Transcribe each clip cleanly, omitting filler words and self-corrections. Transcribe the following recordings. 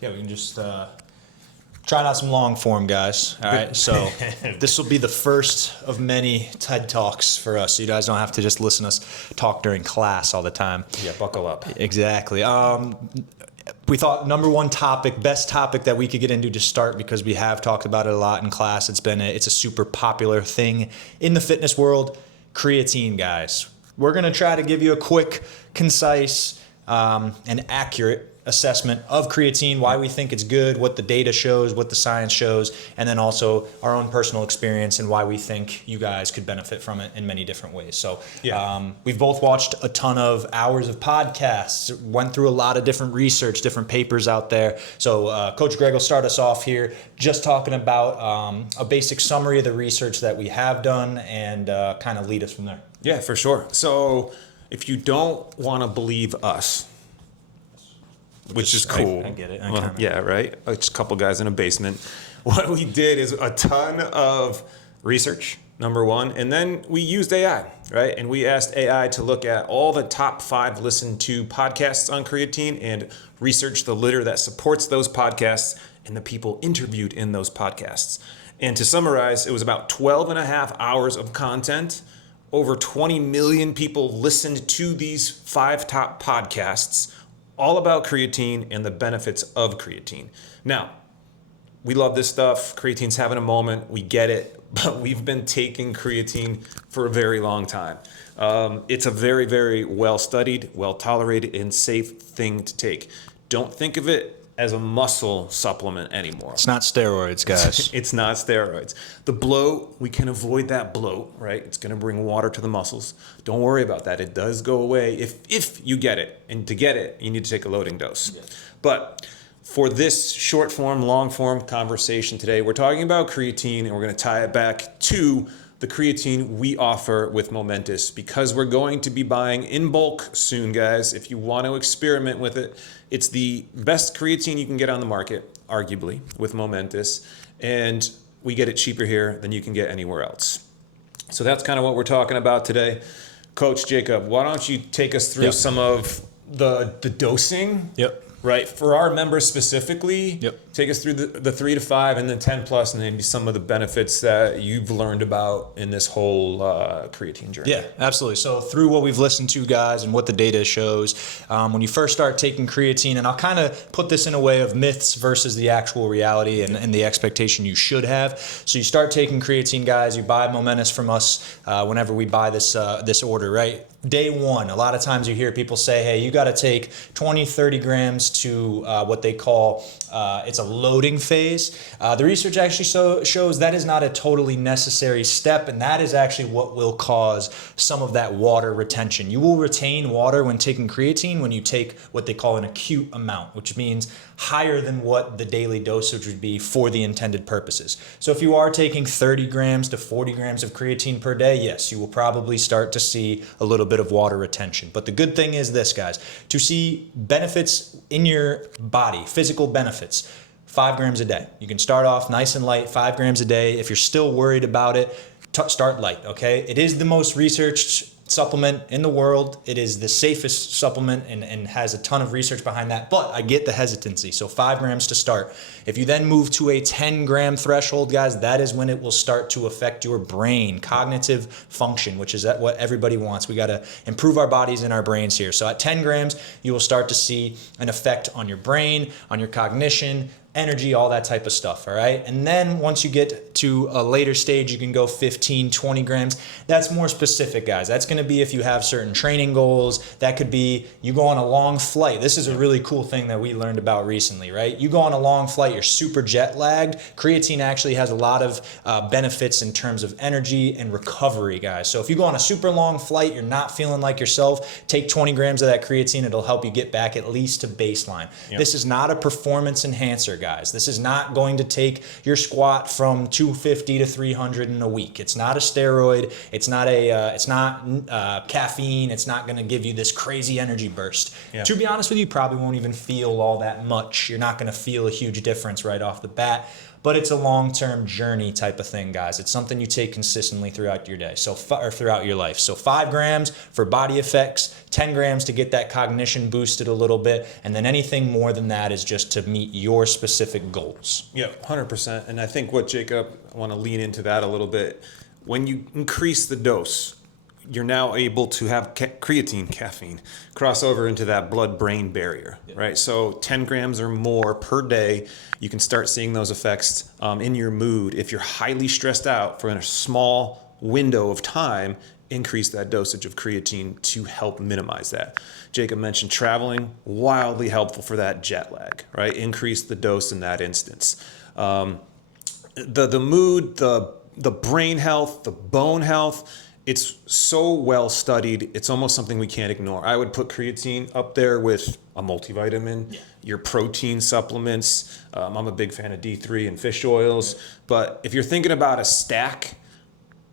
Yeah, we can just try out some long form, guys. All right, so this will be the first of many TED Talks for us. So you guys don't have to just listen to us talk during class all the time. Yeah, buckle up. Exactly. We thought number one topic, best topic that we could get into to start, because we have talked about it a lot in class. It's a super popular thing in the fitness world. Creatine, guys. We're gonna try to give you a quick, concise, and accurate assessment of creatine, why we think it's good, what the data shows, what the science shows, and then also our own personal experience and why we think you guys could benefit from it in many different ways. So we've both watched a ton of hours of podcasts, went through a lot of different research, different papers out there. So Coach Greg will start us off here just talking about a basic summary of the research that we have done and kind of lead us from there. Yeah, for sure. So if you don't want to believe us, which is cool. I get it. Yeah, right? It's a couple guys in a basement. What we did is a ton of research, number one, and then we used AI, right? And we asked AI to look at all the top 5 listened to podcasts on creatine and research the literature that supports those podcasts and the people interviewed in those podcasts. And to summarize, it was about 12 and a half hours of content. Over 20 million people listened to these 5 top podcasts, all about creatine and the benefits of creatine. Now, we love this stuff. Creatine's having a moment. We get it, but we've been taking creatine for a very long time. It's a very, very well-studied, well-tolerated, and safe thing to take. Don't think of it as a muscle supplement anymore. It's not steroids, guys. It's not steroids. The bloat, we can avoid that bloat, right? It's going to bring water to the muscles. Don't worry about that. It does go away if you get it. And to get it, you need to take a loading dose. Yeah. But for this short form, long form conversation today, we're talking about creatine, and we're going to tie it back to the creatine we offer with Momentous, because we're going to be buying in bulk soon, guys. If you want to experiment with it, it's the best creatine you can get on the market, arguably, with Momentous, and we get it cheaper here than you can get anywhere else. So that's kind of what we're talking about today. Coach Jacob, why don't you take us through some of the dosing? Yep. Right, for our members specifically, take us through the 3 to 5 and then 10 plus, and then some of the benefits that you've learned about in this whole creatine journey. Yeah, absolutely. So through what we've listened to, guys, and what the data shows, when you first start taking creatine, and I'll kind of put this in a way of myths versus the actual reality and the expectation you should have. So you start taking creatine, guys, you buy Momentous from us whenever we buy this order, right? Day one, a lot of times you hear people say, hey, you got to take 20, 30 grams to what they call, it's a loading phase. The research actually shows that is not a totally necessary step, and that is actually what will cause some of that water retention. You will retain water when taking creatine when you take what they call an acute amount, which means higher than what the daily dosage would be for the intended purposes. So if you are taking 30 grams to 40 grams of creatine per day, yes, you will probably start to see a little bit of water retention. But the good thing is this, guys, to see benefits in your body, physical benefits, 5 grams a day. You can start off nice and light, 5 grams a day. If you're still worried about it, start light, okay? It is the most researched supplement in the world. It is the safest supplement and has a ton of research behind that, but I get the hesitancy. So 5 grams to start. If you then move to a 10 gram threshold, guys, that is when it will start to affect your brain, cognitive function, which is what everybody wants. We got to improve our bodies and our brains here. So at 10 grams, you will start to see an effect on your brain, on your cognition, energy, all that type of stuff, all right? And then once you get to a later stage, you can go 15, 20 grams. That's more specific, guys. That's gonna be if you have certain training goals. That could be you go on a long flight. This is a really cool thing that we learned about recently, right? You go on a long flight, you're super jet lagged. Creatine actually has a lot of benefits in terms of energy and recovery, guys. So if you go on a super long flight, you're not feeling like yourself, take 20 grams of that creatine. It'll help you get back at least to baseline. Yep. This is not a performance enhancer, guys. This is not going to take your squat from 250 to 300 in a week. It's not a steroid. It's not caffeine. It's not going to give you this crazy energy burst. Yeah. To be honest with you, you probably won't even feel all that much. You're not going to feel a huge difference right off the bat. but it's a long-term journey type of thing, guys. It's something you take consistently throughout your day, or throughout your life. So 5 grams for body effects, 10 grams to get that cognition boosted a little bit, and then anything more than that is just to meet your specific goals. Yeah, 100%. And I think what Jacob, I want to lean into that a little bit. When you increase the dose, you're now able to have caffeine, cross over into that blood-brain barrier, right? So 10 grams or more per day, you can start seeing those effects in your mood. If you're highly stressed out for a small window of time, increase that dosage of creatine to help minimize that. Jacob mentioned traveling, wildly helpful for that jet lag, right? Increase the dose in that instance. The mood, the brain health, the bone health, it's so well studied. It's almost something we can't ignore. I would put creatine up there with a multivitamin, your protein supplements. I'm a big fan of D3 and fish oils. But if you're thinking about a stack,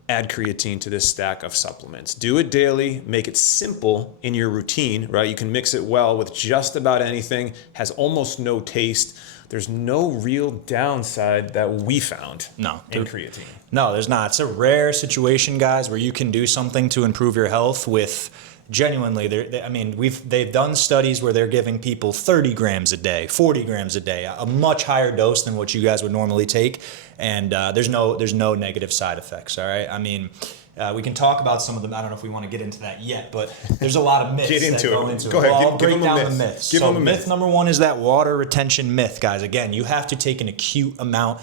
add creatine to this stack of supplements. Do it daily, make it simple in your routine, right? You can mix it well with just about anything, has almost no taste. There's no real downside that we found in creatine. No, there's not. It's a rare situation, guys, where you can do something to improve your health with genuinely, they've done studies where they're giving people 30 grams a day, 40 grams a day, a much higher dose than what you guys would normally take, and there's no negative side effects. All right, we can talk about some of them. I don't know if we want to get into that yet, but there's a lot of myths that go into it. Go ahead, I'll break give them down a the myth. myths. Give them a myth. Myth number 1 is that water retention myth, guys. Again, you have to take an acute amount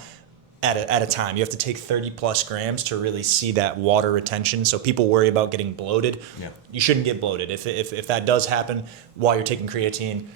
at a time. You have to take 30 plus grams to really see that water retention. So people worry about getting bloated. Yeah. You shouldn't get bloated. If that does happen while you're taking creatine,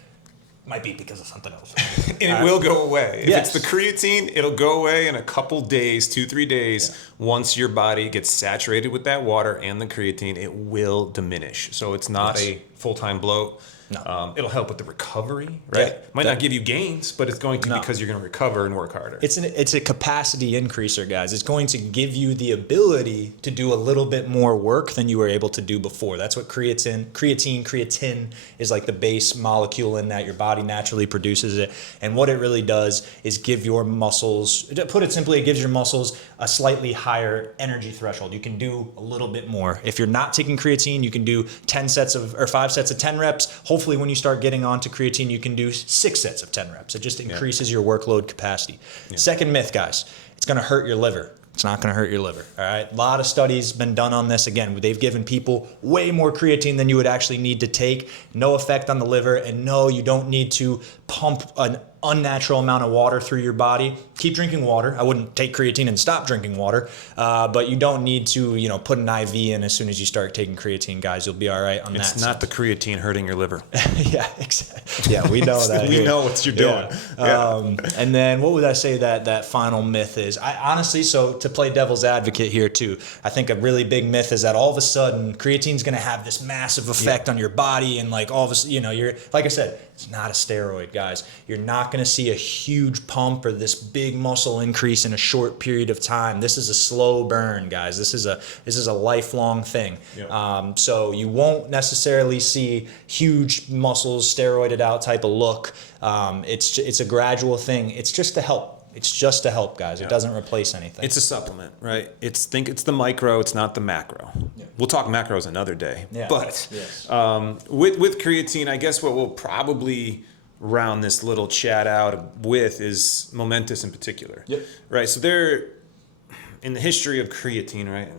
might be because of something else. And it will go away. If it's the creatine, it'll go away in a couple days, 2-3 days. Yeah. Once your body gets saturated with that water and the creatine, it will diminish. So it's not a full-time bloat. No. It'll help with the recovery, right? Might not give you gains, but it's going to because you're going to recover and work harder. It's a capacity increaser, guys. It's going to give you the ability to do a little bit more work than you were able to do before. That's what creatine is, like the base molecule in that your body naturally produces it. And what it really does is give your muscles, to put it simply, it gives your muscles a slightly higher energy threshold. You can do a little bit more. If you're not taking creatine, you can do 5 sets of 10 reps. Hopefully when you start getting onto creatine, you can do 6 sets of 10 reps. It just increases your workload capacity. Yeah. Second myth, guys, it's going to hurt your liver. It's not going to hurt your liver. All right. A lot of studies been done on this. Again, they've given people way more creatine than you would actually need to take. No effect on the liver. And no, you don't need to pump an unnatural amount of water through your body. Keep drinking water. I wouldn't take creatine and stop drinking water, but you don't need to, put an IV in as soon as you start taking creatine, guys. You'll be all right on that. It's not the creatine hurting your liver. Yeah, exactly. Yeah, we know that. We know what you're doing. Yeah. And then what would I say that final myth is? I honestly, so to play devil's advocate here too, I think a really big myth is that all of a sudden creatine's going to have this massive effect on your body, and like all of a sudden, you're, like I said, it's not a steroid, guys. You're not going to see a huge pump or this big muscle increase in a short period of time. This is a slow burn, guys. This is a lifelong thing. Yep. So you won't necessarily see huge muscles, steroided out type of look. It's a gradual thing. It's just to help. It's just to help, guys. It doesn't replace anything. It's a supplement, right? It's the micro. It's not the macro. Yeah. We'll talk macros another day. Yeah. But with creatine, I guess what we'll probably round this little chat out with is Momentous in particular. Yep. Right. So in the history of creatine, right?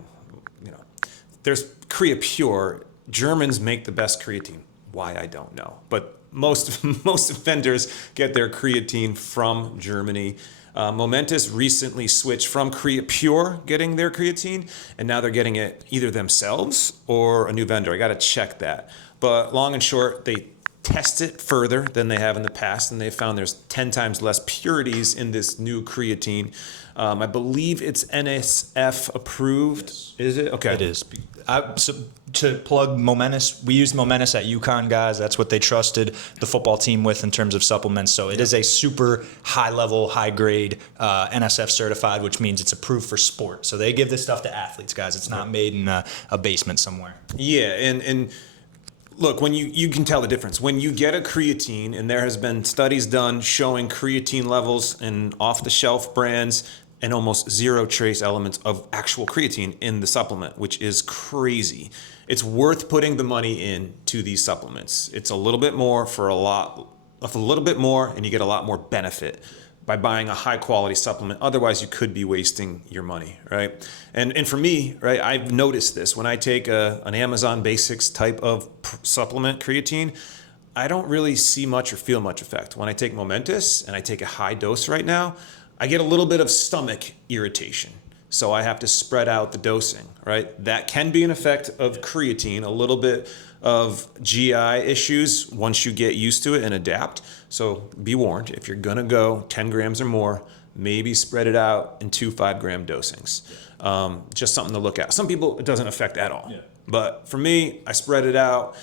There's Creapure. Germans make the best creatine. Why, I don't know. But most vendors get their creatine from Germany. Momentous recently switched from Creapure getting their creatine, and now they're getting it either themselves or a new vendor. I got to check that. But long and short, they test it further than they have in the past, and they found there's 10 times less purities in this new creatine. I believe it's NSF approved. Yes. Is it? Okay. It is. So to plug Momentous, we used Momentous at UConn, guys. That's what they trusted the football team with in terms of supplements. So it is a super high level, high grade NSF certified, which means it's approved for sport. So they give this stuff to athletes, guys. It's not made in a basement somewhere. Yeah, and Look, when you can tell the difference. When you get a creatine, and there has been studies done showing creatine levels in off-the-shelf brands and almost zero trace elements of actual creatine in the supplement, which is crazy. It's worth putting the money into these supplements. It's a little bit more for a little bit more, and you get a lot more benefit by buying a high quality supplement. Otherwise, you could be wasting your money, right? And for me, right, I've noticed this when I take an Amazon Basics type of supplement, creatine, I don't really see much or feel much effect. When I take Momentous and I take a high dose right now, I get a little bit of stomach irritation. So I have to spread out the dosing, right? That can be an effect of creatine, a little bit of GI issues once you get used to it and adapt. So be warned, if you're gonna go 10 grams or more, maybe spread it out in 2 5-gram dosings. Just something to look at. Some people, it doesn't affect at all. Yeah. But for me, I spread it out.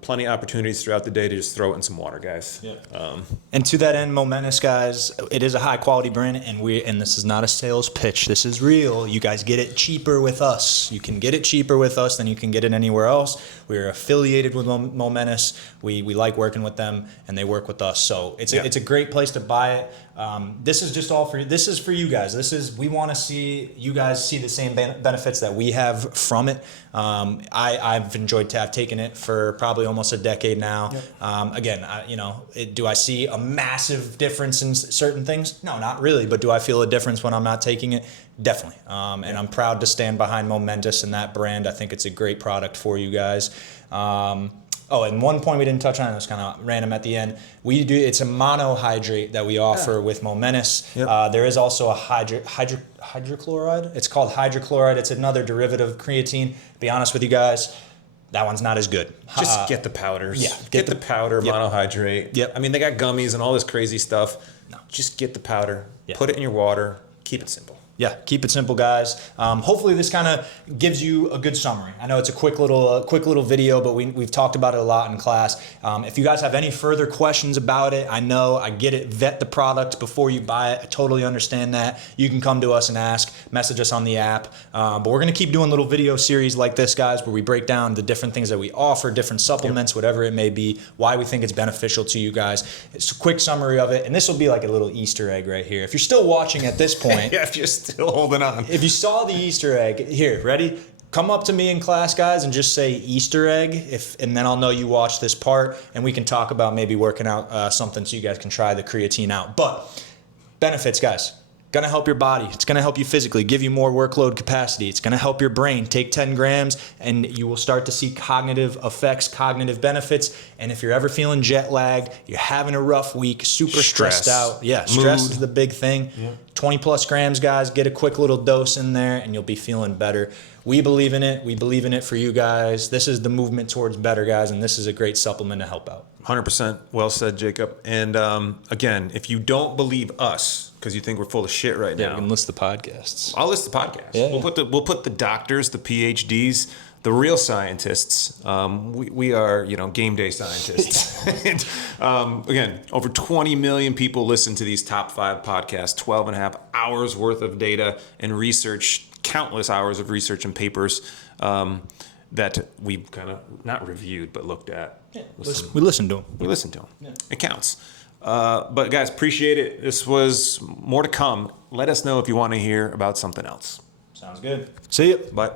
Plenty of opportunities throughout the day to just throw it in some water, guys. Yeah. And to that end, Momentous, guys, it is a high quality brand, and this is not a sales pitch. This is real. You guys get it cheaper with us. You can get it cheaper with us than you can get it anywhere else. We're affiliated with Momentous. We like working with them, and they work with us. So it's a great place to buy it. This is just all for you. This is for you guys. We want to see you guys see the same benefits that we have from it. I've enjoyed to have taken it for probably almost a decade now. Yep. Again, do I see a massive difference in certain things? No, not really. But do I feel a difference when I'm not taking it? Definitely. And I'm proud to stand behind Momentous and that brand. I think it's a great product for you guys. And one point we didn't touch on, it was kind of random at the end. It's a monohydrate that we offer with Momentous. Yep. There is also a hydrochloride. It's called hydrochloride. It's another derivative of creatine. To be honest with you guys, that one's not as good. Just get the powders. Yeah. Get the powder, monohydrate. Yep. I mean, they got gummies and all this crazy stuff. No. Just get the powder. Yeah. Put it in your water. Keep it simple. Yeah, keep it simple, guys. Hopefully this kind of gives you a good summary. I know it's a quick little video, but we've talked about it a lot in class. If you guys have any further questions about it, I get it. Vet the product before you buy it. I totally understand that. You can come to us and ask. Message us on the app. But we're gonna keep doing little video series like this, guys, where we break down the different things that we offer, different supplements, whatever it may be, why we think it's beneficial to you guys. It's a quick summary of it, and this will be like a little Easter egg right here. If you're still watching at this point, yeah, if you're still holding on. If you saw the Easter egg, here, ready? Come up to me in class, guys, and just say Easter egg, and then I'll know you watched this part, and we can talk about maybe working out something so you guys can try the creatine out. But benefits, guys. Gonna help your body. It's gonna help you physically, give you more workload capacity. It's gonna help your brain. Take 10 grams and you will start to see cognitive effects, cognitive benefits. And if you're ever feeling jet lagged, you're having a rough week, super stressed out. Yeah, stress is the big thing. Yeah. 20 plus grams, guys. Get a quick little dose in there and you'll be feeling better. We believe in it. We believe in it for you guys. This is the movement towards better, guys, and this is a great supplement to help out. 100%. Well said, Jacob. And again, if you don't believe us, because you think we're full of shit right now, you can list the podcasts. I'll list the podcasts. Yeah. We'll put the doctors, the PhDs, the real scientists. We are, game day scientists. And, again, over 20 million people listen to these top 5 podcasts, 12 and a half hours worth of data and research, countless hours of research and papers that we kind of not reviewed, but looked at. Yeah. We listened to them. We listened to them. Yeah. It counts. But guys, appreciate it. This was more to come. Let us know if you want to hear about something else. Sounds good. See you. Bye.